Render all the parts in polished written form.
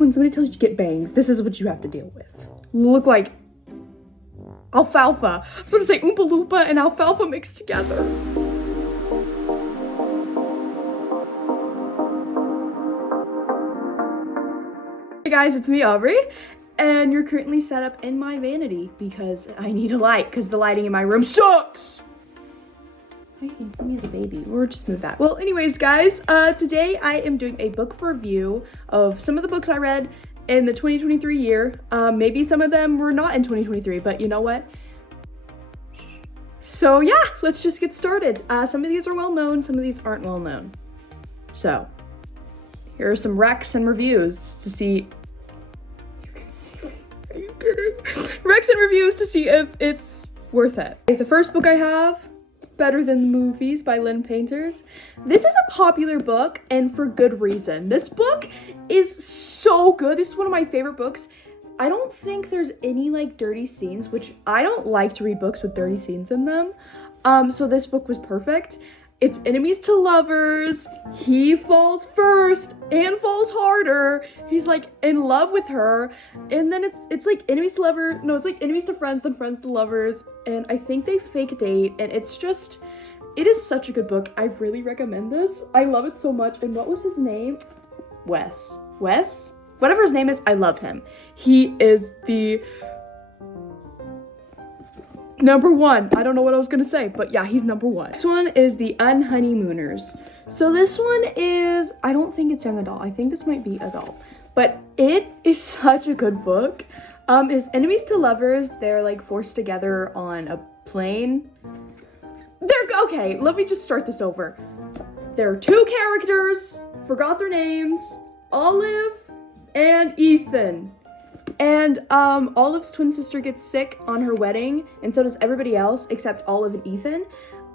when somebody tells you to get bangs, this is what you have to deal with. Look like alfalfa. I was going to say Oompa Loompa and alfalfa mixed together. Hey guys, it's me, Aubrey, and you're currently set up in my vanity because I need a light because the lighting in my room sucks. Why are you gonna see me as a baby? Or just move that. Well, anyways, guys, today I am doing a book review of some of the books I read in the 2023 year. Maybe some of them were not in 2023, but you know what? So yeah, let's just get started. Some of these are well known, some of these aren't well known. So here are some recs and reviews to see. You can see me. Are you kidding? Recs and reviews to see if it's worth it. The first book I have, Better Than the Movies by Lynn Painters. This is a popular book and for good reason. This book is so good. This is one of my favorite books. I don't think there's any like dirty scenes, which I don't like to read books with dirty scenes in them. So this book was perfect. It's enemies to lovers. He falls first and falls harder. He's like in love with her. And then it's like enemies to lovers. No, it's like enemies to friends, then friends to lovers. And I think they fake date. And it is such a good book. I really recommend this. I love it so much. And what was his name? Wes? Whatever his name is, I love him. He is the number one. I don't know what I was gonna say, but yeah, he's number one. This one is The Unhoneymooners. So this one is, I don't think it's young adult. I think this might be adult, but it is such a good book. Is enemies to lovers. They're like forced together on a plane. Okay, let me just start this over. There are two characters, forgot their names, Olive and Ethan. And Olive's twin sister gets sick on her wedding, and so does everybody else except Olive and Ethan.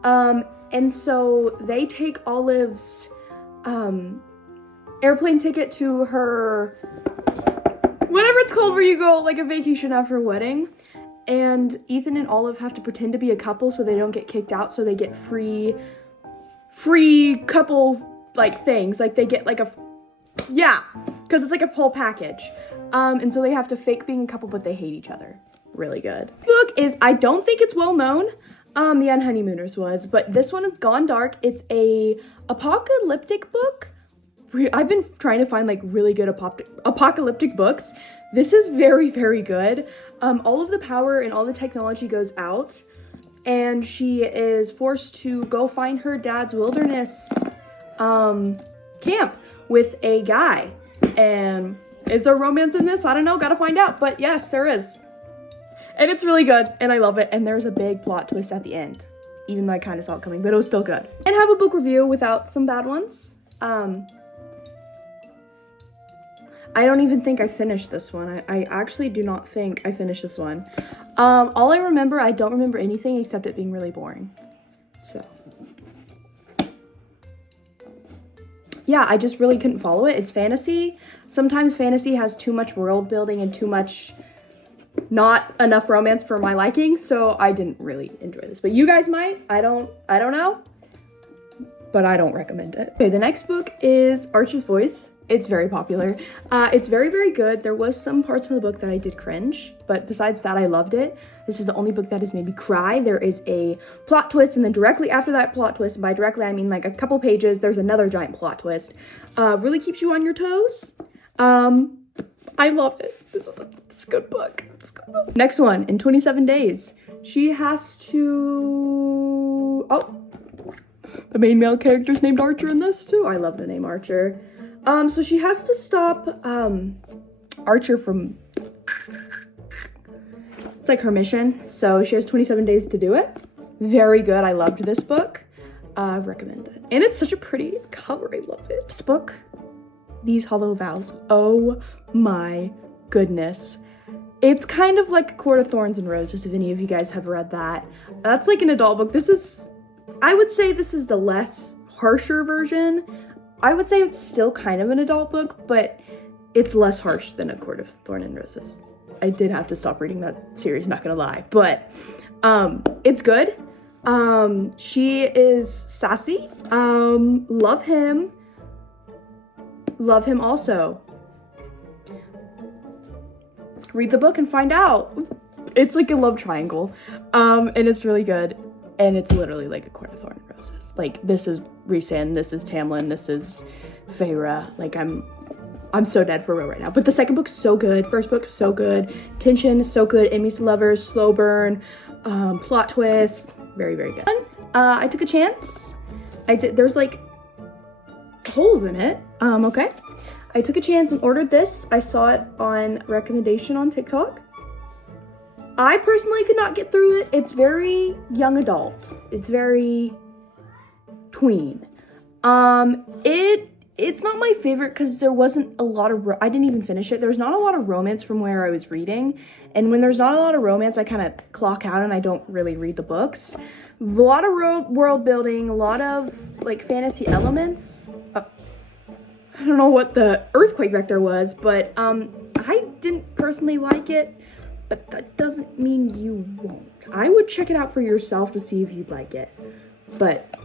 And so they take Olive's airplane ticket to her, whatever it's called where you go like a vacation after a wedding. And Ethan and Olive have to pretend to be a couple so they don't get kicked out, so they get free couple like things. Like they get like because it's like a whole package. And so they have to fake being a couple, but they hate each other. Really good. Book is, I don't think it's well known. The Unhoneymooners was, but this one has gone dark. It's a apocalyptic book. I've been trying to find like really good apocalyptic books. This is very, very good. All of the power and all the technology goes out, and she is forced to go find her dad's wilderness camp with a guy. And is there romance in this? I don't know, gotta find out. But yes, there is. And it's really good, and I love it. And there's a big plot twist at the end, even though I kind of saw it coming, but it was still good. And have a book review without some bad ones. I don't even think I finished this one. I actually do not think I finished this one. All I remember, I don't remember anything except it being really boring. So yeah, I just really couldn't follow it. It's fantasy. Sometimes fantasy has too much world building and too much, not enough romance for my liking, so I didn't really enjoy this. But you guys might. I don't know. But I don't recommend it. Okay, the next book is Archer's Voice. It's very popular. It's very, very good. There was some parts of the book that I did cringe, but besides that, I loved it. This is the only book that has made me cry. There is a plot twist, and then directly after that plot twist, and by directly I mean like a couple pages, there's another giant plot twist. Really keeps you on your toes. I loved it. It's a good book. It's a good book. Next one, In 27 Days. She has to... Oh, the main male character's named Archer in this too. I love the name Archer. So she has to stop Archer from, it's like her mission. So she has 27 days to do it. Very good. I loved this book. I recommend it. And it's such a pretty cover. I love it. This book, These Hollow Vows. Oh my goodness. It's kind of like A Court of Thorns and Roses, if any of you guys have read that. That's like an adult book. This is, I would say this is the less harsher version. I would say it's still kind of an adult book, but it's less harsh than A Court of Thorns and Roses. I did have to stop reading that series, not gonna lie, but it's good. She is sassy. Love him also. read the book and find out. It's like a love triangle, and it's really good, and it's literally like A Court of Thorns and Roses. Like, this is Rhysand, this is Tamlin, this is Feyre. Like, I'm so dead for real right now. But the second book's so good, first book's so good, tension is so good, enemies to lovers, slow burn, plot twist, very, very good. I took a chance. There's like holes in it, okay. I took a chance and ordered this. I saw it on recommendation on TikTok. I personally could not get through it. It's very young adult. It's very tween. It's not my favorite because there wasn't a lot of, I didn't even finish it. There was not a lot of romance from where I was reading. And when there's not a lot of romance, I kind of clock out and I don't really read the books. A lot of world building, a lot of like fantasy elements. I don't know what the earthquake back there was, but I didn't personally like it. But that doesn't mean you won't. I would check it out for yourself to see if you'd like it. But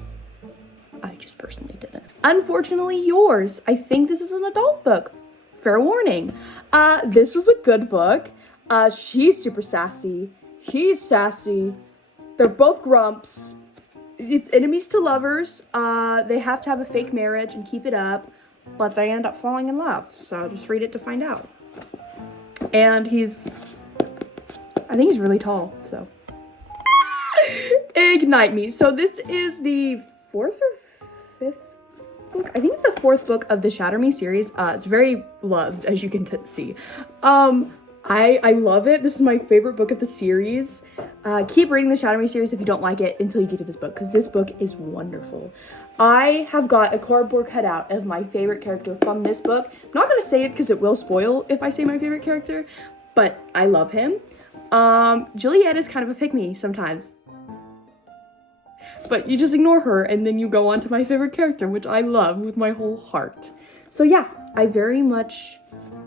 I just personally didn't. Unfortunately, yours. I think this is an adult book. Fair warning. This was a good book. She's super sassy. He's sassy. They're both grumps. It's enemies to lovers. They have to have a fake marriage and keep it up. But they end up falling in love. So just read it to find out. And I think he's really tall, so. Ignite me. So this is the 4th or 5th book? I think it's the 4th book of the Shatter Me series. It's very loved, as you can see. I love it. This is my favorite book of the series. Keep reading the Shatter Me series if you don't like it until you get to this book, because this book is wonderful. I have got a cardboard cutout of my favorite character from this book. I'm not going to say it because it will spoil if I say my favorite character, but I love him. Juliet is kind of a pick-me sometimes, but you just ignore her and then you go on to my favorite character, which I love with my whole heart. So yeah, I very much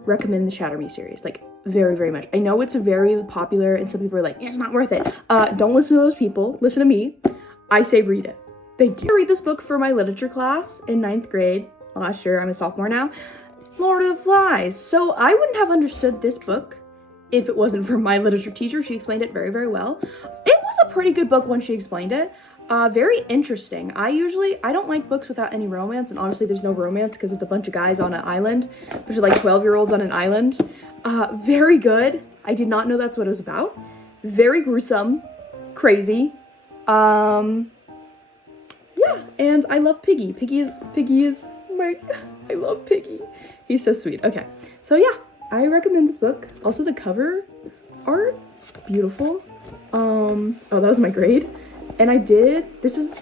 recommend the Shatter Me series, like very, very much. I know it's very popular and some people are like, it's not worth it. Don't listen to those people, listen to me. I say read it. Thank you. I read this book for my literature class in 9th grade last year. I'm a sophomore now. Lord of the Flies. So I wouldn't have understood this book if it wasn't for my literature teacher. She explained it very, very well. It was a pretty good book when she explained it. Very interesting. I don't like books without any romance, and honestly there's no romance because it's a bunch of guys on an island. There's like 12-year-olds on an island. Very good. I did not know that's what it was about. Very gruesome, crazy. Yeah, and I love Piggy. Piggy is I love Piggy. He's so sweet. Okay, so yeah. I recommend this book. Also, the cover art, beautiful. Oh, that was my grade. And this is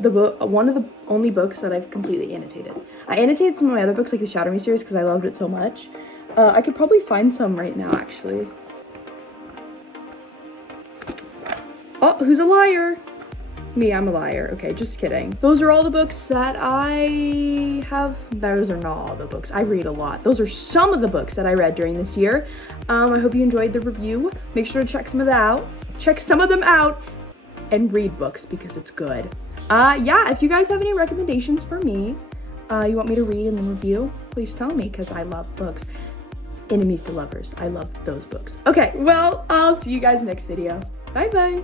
the book, one of the only books that I've completely annotated. I annotated some of my other books, like the Shatter Me series, because I loved it so much. I could probably find some right now, actually. Oh, who's a liar? Me, I'm a liar. Okay, just kidding. Those are all the books that I have. Those are not all the books. I read a lot. Those are some of the books that I read during this year. I hope you enjoyed the review. Make sure to check some of them out and read books because it's good. Yeah, if you guys have any recommendations for me, you want me to read and then review, please tell me because I love books. Enemies to lovers. I love those books. Okay, well, I'll see you guys next video. Bye-bye.